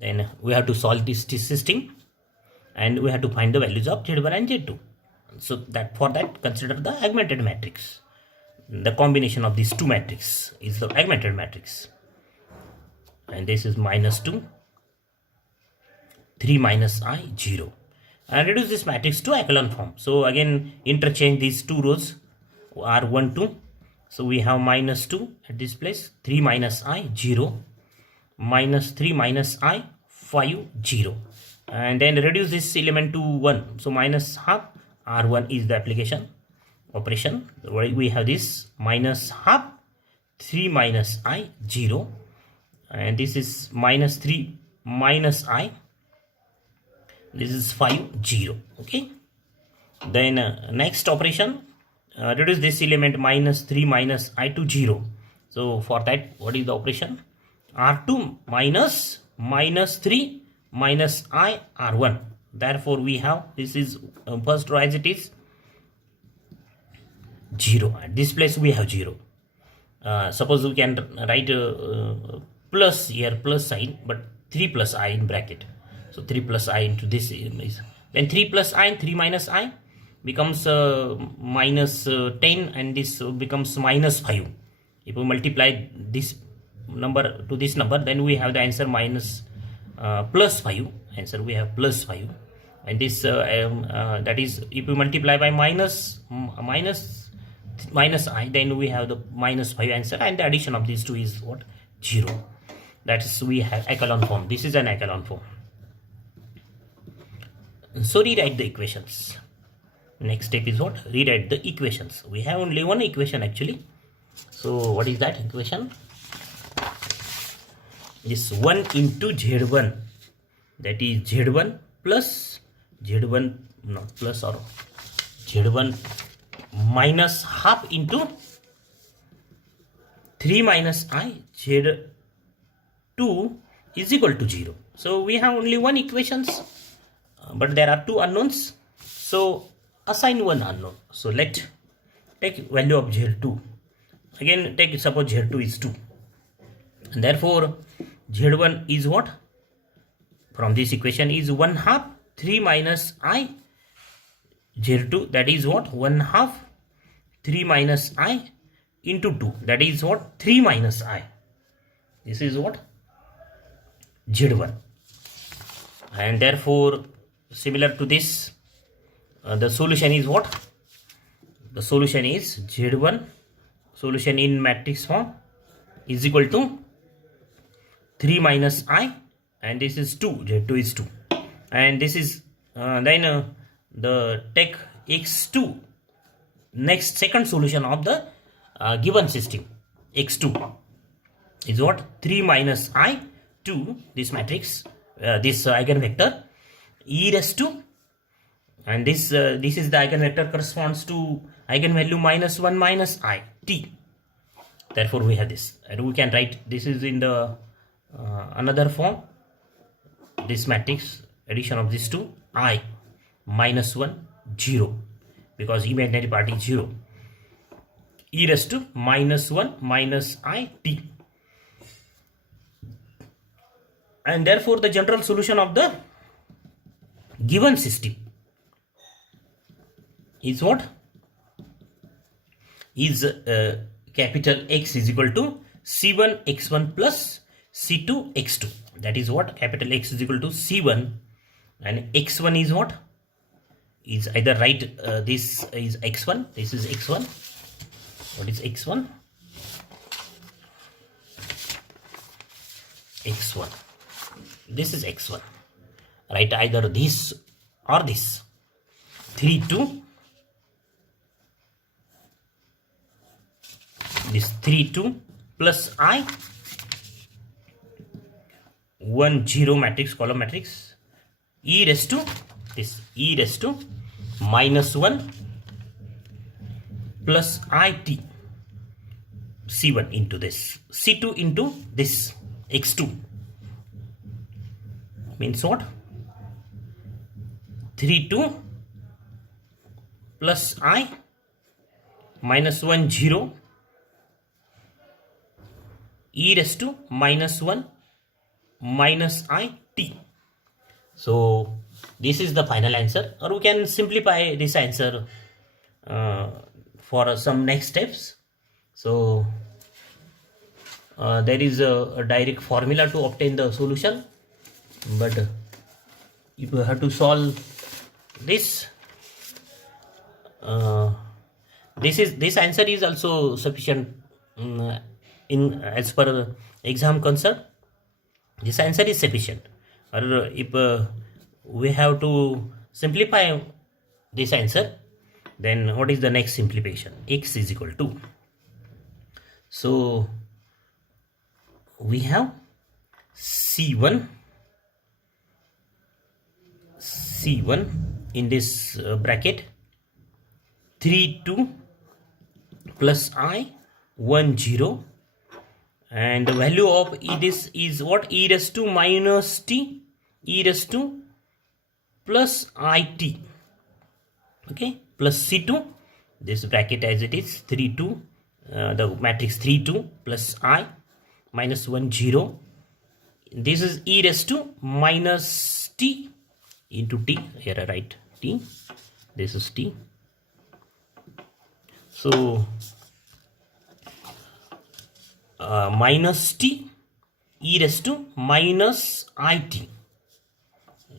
Then we have to solve this system and we have to find the values of Z1 and Z2. So that for that consider the augmented matrix. The combination of these two matrices is the augmented matrix. And this is -2, 3 minus I, 0. And reduce this matrix to echelon form. So again interchange these two rows R1, 2. So we have -2 at this place, 3 minus I, 0, minus 3 minus I, 5, 0. And then reduce this element to 1. So minus half, R1 is the application operation. We have this minus half, 3 minus I, 0. And this is minus 3 minus I. This is 5, 0. Okay. Then next operation, reduce this element minus 3 minus I to 0. So for that, what is the operation? R2 minus minus 3 minus I, R1. Therefore we have, this is first row as it is 0. At this place we have 0. Suppose we can write plus here, plus sign, but 3 plus I in bracket. So 3 plus I into this is, then 3 plus I and 3 minus I becomes minus 10, and this becomes minus 5. If we multiply this number to this number, then we have the answer minus plus 5. Answer we have plus 5. And this that is, if we multiply by minus I, then we have the minus 5 answer, and the addition of these two is what? 0. That is, we have echelon form. This is an echelon form. So rewrite the equations. Next step is what? Rewrite the equations. We have only one equation actually. So what is that equation? This 1 into Z1, that is Z1 plus Z1, not plus, or Z1 minus half into 3 minus I, Z2 is equal to 0. So we have only one equations, but there are two unknowns. So assign one unknown. So let take value of Z2. Again take, suppose Z2 is 2. And therefore Z1 is what? From this equation is 1/2 3 minus I, Z2, that is what? 1/2 3 minus I into 2, that is what? 3 minus I. This is what? Z1. And therefore similar to this, the solution is what? The solution is Z1, solution in matrix form, is equal to 3 minus I, and this is 2, Z2 is 2. And this is then the take x2, next second solution of the given system, x2 is what? 3 minus I to this matrix, this eigenvector e raised to, and this is the eigenvector corresponds to eigenvalue minus 1 minus I t. Therefore we have this, and we can write this is in the another form, this matrix, addition of these two, I minus 1 0, because imaginary part is 0, e raised to minus 1 minus I t. And therefore the general solution of the given system is what? Is capital X is equal to C1 x1 plus C2 x2. That is what? Capital X is equal to C1, and x1 is what? Is either write this is x1, this is x1. What is x1? X1. This is x1. Write either this or this. 3 2. This 3 2 plus I 1 0 matrix, column matrix, e raised to this, e raised to minus 1 plus I t, C1 into this, C2 into this x2, means what? 3 2 plus I minus 1 0 e raised to minus 1 minus I T. So this is the final answer, or we can simplify this answer for some next steps. So there is a direct formula to obtain the solution, but if you have to solve this, this answer is also sufficient in as per exam concern. This answer is sufficient, or if we have to simplify this answer, then what is the next simplification? X is equal to, so we have C1 in this bracket 3 2 plus I 1 0, and the value of this is what? E raised to minus t, e raised to plus it, okay, plus C2, this bracket as it is 3 2, the matrix 3 2 plus I minus 1 0, this is e raised to minus t into t, here I write t, this is t. So minus t e raised to minus it,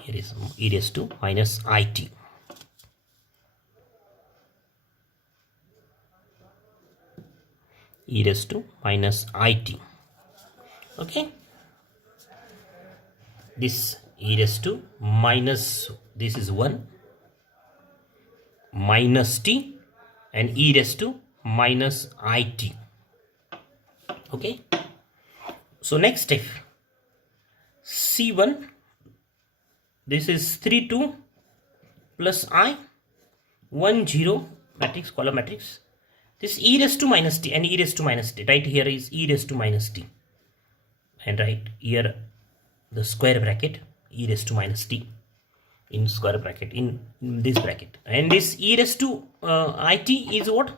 here is e raised to minus it, e raised to minus it, okay. This e raised to minus, this is 1 minus t, and e raised to minus it, okay. So next step, C1, this is 3 2 plus I 1 0 matrix, column matrix, this e raised to minus t and e raised to minus t, right here is e raised to minus t, and right here the square bracket e raised to minus t in square bracket in this bracket, and this e raised to it is what?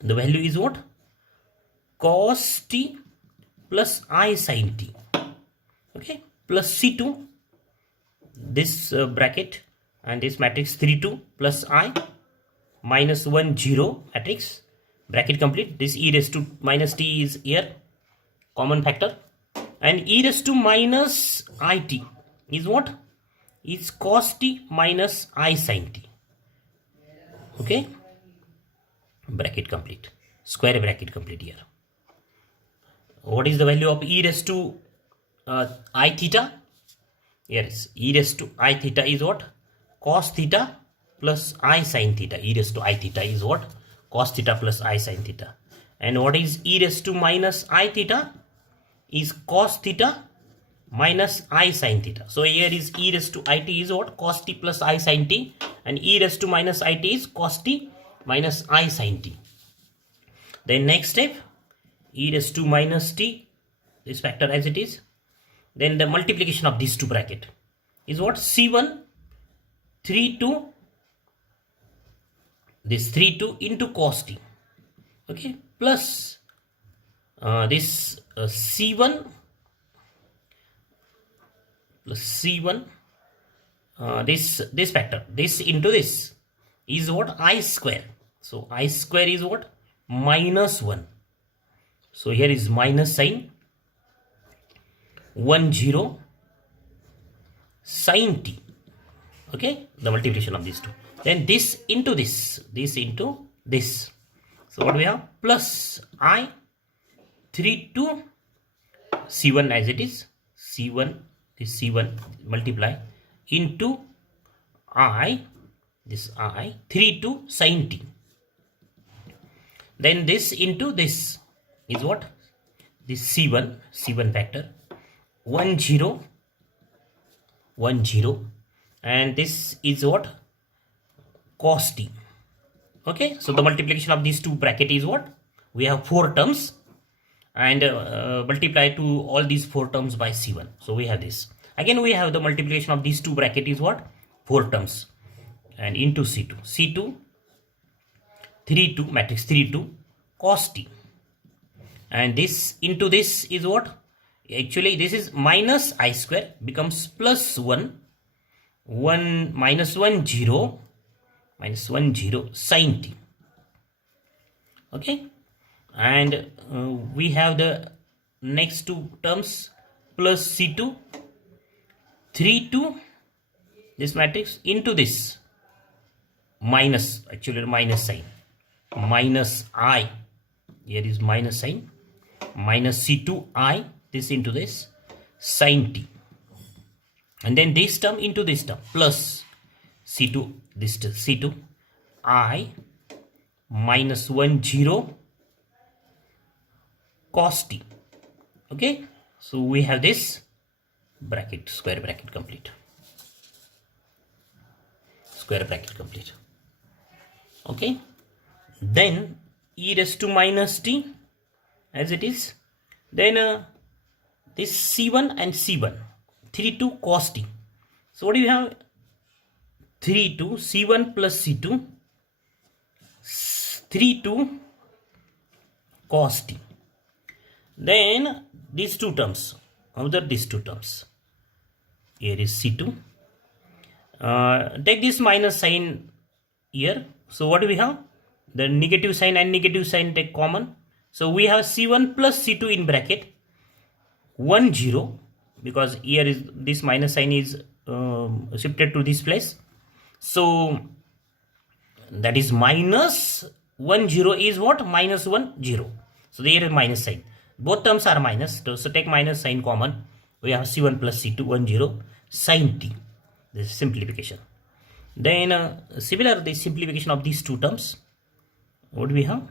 The value is what? Cos t plus I sin t, okay, plus C2, this bracket, and this matrix 3 2 plus I minus 1 0 matrix, bracket complete, this e raised to minus t is here, common factor, and e raised to minus it is what? Is cos t minus I sin t, okay, bracket complete, square bracket complete here. What is the value of e raised to I theta? Yes, e raised to I theta is what? Cos theta plus I sin theta. E raised to I theta is what? Cos theta plus I sin theta. And what is e raised to minus I theta? Is cos theta minus I sin theta. So here is e raised to it is what? Cos t plus I sin t, and e raised to minus it is cos t minus I sin t. Then next step, e raised to minus t, this factor as it is, then the multiplication of these two bracket is what? C1 3 2, this 3 2 into cos t, okay, plus this C1 plus C1, this factor, this into this is what? I square. So I square is what? Minus 1. So here is minus sign, 1 0 sin t, okay, the multiplication of these two. Then this into this into this. So what we have? Plus I 3 2 C1 as it is, C1, this C1 multiply into I, this I 3 2 sin t. Then this into this is what? This C1 factor 1 0 1 0, and this is what? Cos t, okay. So the multiplication of these two bracket is what? We have 4 terms, and multiply to all these 4 terms by C1. So we have this. Again we have the multiplication of these two bracket is what? 4 terms, and into C2 3 2 matrix 3 2 cos t, and this into this is what? actually this is minus I square becomes plus 1, 1 minus 1 0 minus 1 0 sin t. Okay, and we have the next two terms plus C2 3 2 this matrix into this minus, actually minus sign, minus I, here is minus sign, minus C2I, this into this sin t, and then this term into this term plus C2, this C2 I minus 1 0 cos t. Okay, so we have this bracket, square bracket complete, square bracket complete. Okay, then e raised to minus t as it is, then this c1 and c1 3 2 cos t. So what do you have? 3 2 c1 plus c2 3 2 cos t. Then these two terms, another these two terms, here is c2, take this minus sign here. So what do we have? The negative sign and negative sign take common. So we have c1 plus c2 in bracket 1 0, because here is this minus sign is shifted to this place. So that is minus 1 0 is what? Minus 1 0. So there is minus sign. Both terms are minus. So take minus sign common. We have c1 plus c2 1 0 sin t. This is simplification. Then similar the simplification of these two terms. What do we have?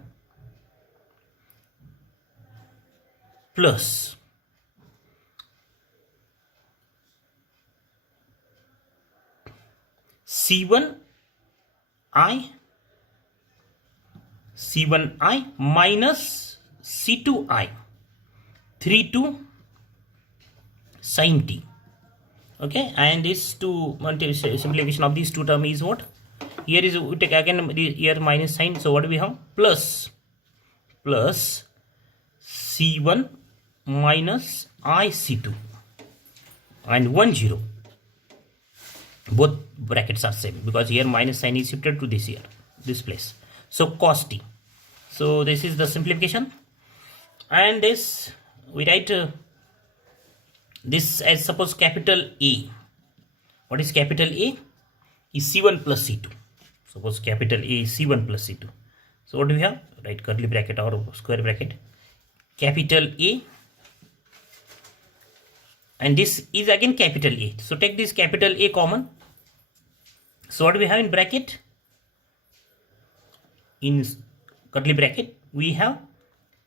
Plus c1 I minus c2I 3 2 sin t. Okay, and this two simplification of these two terms is what? Here is, we take again here minus sign. So what do we have? Plus c1 minus I c2 and 1 0. Both brackets are same because here minus sign is shifted to this here, this place. So cos t. So this is the simplification, and this we write this as suppose capital A. What is capital A? Is c1 plus c2. Suppose capital A is c1 plus c2. So what do we have? Write curly bracket or square bracket. Capital A, and this is again capital A. So take this capital A common. So what do we have in bracket? In curly bracket we have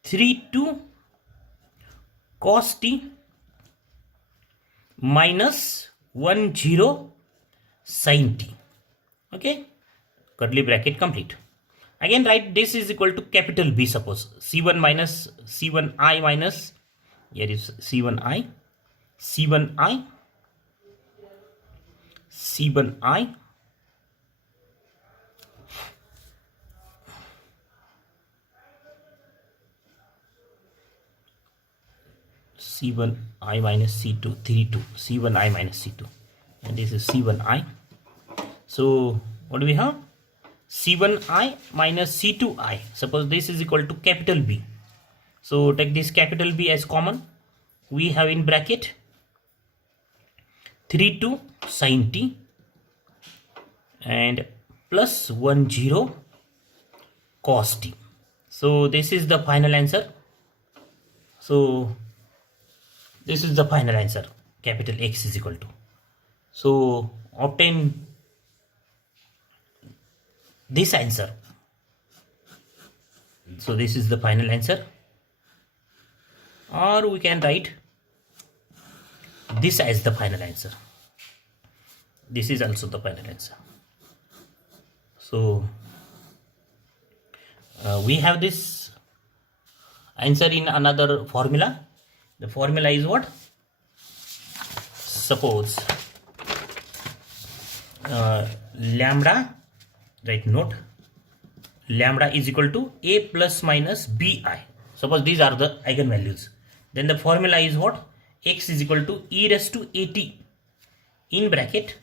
3 2 cos t minus 1 0 sin t. Okay, curly bracket complete. Again write this is equal to capital B. Suppose c1 minus c1I minus, here is c1I c1I c1I c1I minus c2 3 2 c1I minus c2, and this is c1I. So what do we have? c1I minus c2I. Suppose this is equal to capital B. So take this capital B as common. We have in bracket 3 2 sin t and plus 1 0 cos t. So this is the final answer. So this is the final answer, capital X is equal to. So obtain this answer. So this is the final answer, or we can write this as the final answer. This is also the final answer. So we have this answer in another formula. The formula is what? Suppose lambda, write note, lambda is equal to a plus minus bi. Suppose these are the eigenvalues. Then the formula is what? x is equal to e raised to at in bracket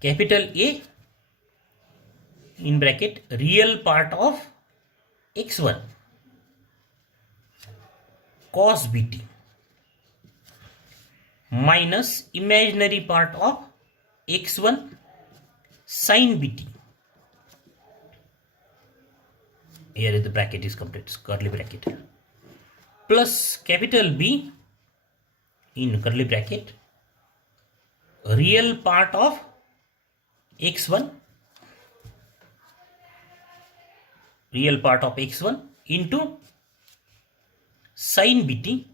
capital A in bracket real part of x1 cos bt minus imaginary part of x1 sin bt. Here the bracket is complete, curly bracket, plus capital B in curly bracket real part of x1 into sin bt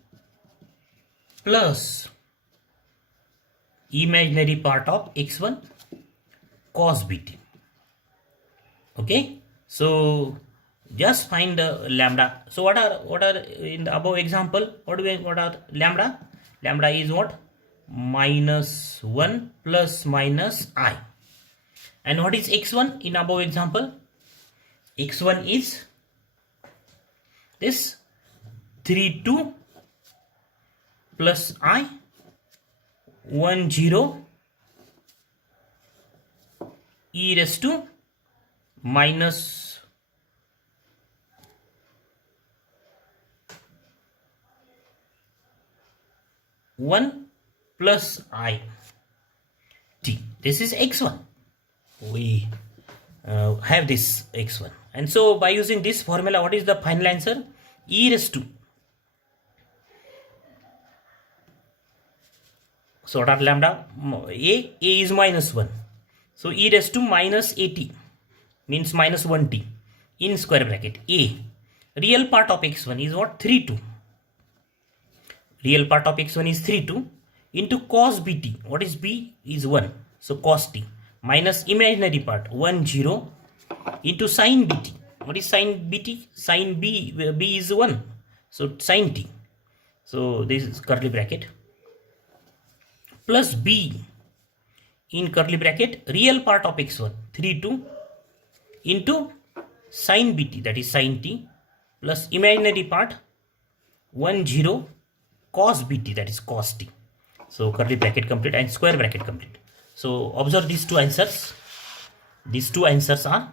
plus imaginary part of x1 cos bt. Okay, so just find lambda. So what are in the above example, what are lambda? Lambda is what? -1 plus minus I. And what is x1 in above example? x1 is this 32 plus I 10 e raised to minus 1 plus I t. This is x1. We have this x1, and so by using this formula, what is the final answer? E raised to, so what are lambda? A is -1, so e raised to minus at means minus 1t in square bracket A. Real part of x1 is what? 32. Real part of x1 is 32 into cos bt. What is b? Is 1, so cos t minus imaginary part 10 into sin bt. What is sin bt? Sin b is 1, so sin t. So this is curly bracket plus b in curly bracket real part of x1 32 into sin bt, that is sin t, plus imaginary part 10 cos bt, that is cos t. So curly bracket complete and square bracket complete. So observe these two answers. These two answers are,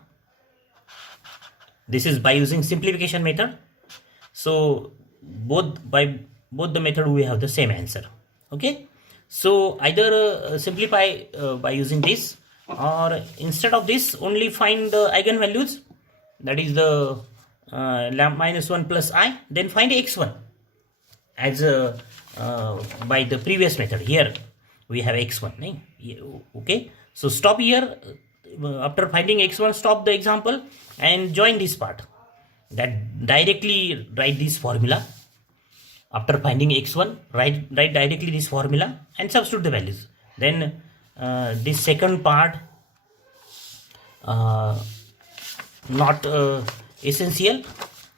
this is by using simplification method. So both the method we have the same answer. Okay, so either simplify by using this, or instead of this only find the eigenvalues, that is the -1 plus I, then find x1 as by the previous method. Here we have x1. Okay, so stop here. After finding x1, stop the example and join this part, that directly write this formula. After finding x1, write directly this formula and substitute the values. Then this second part not essential.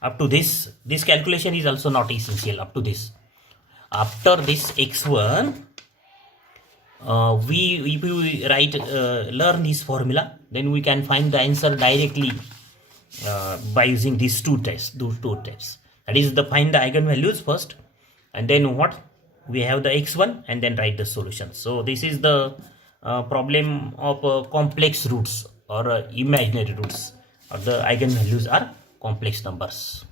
Up to this calculation is also not essential up to this. After this x1, if we learn this formula, then we can find the answer directly by using these two tests. That is, the find the eigenvalues first, and then what we have the x1, and then write the solution. So this is the problem of complex roots or imaginary roots, or the eigenvalues are complex numbers.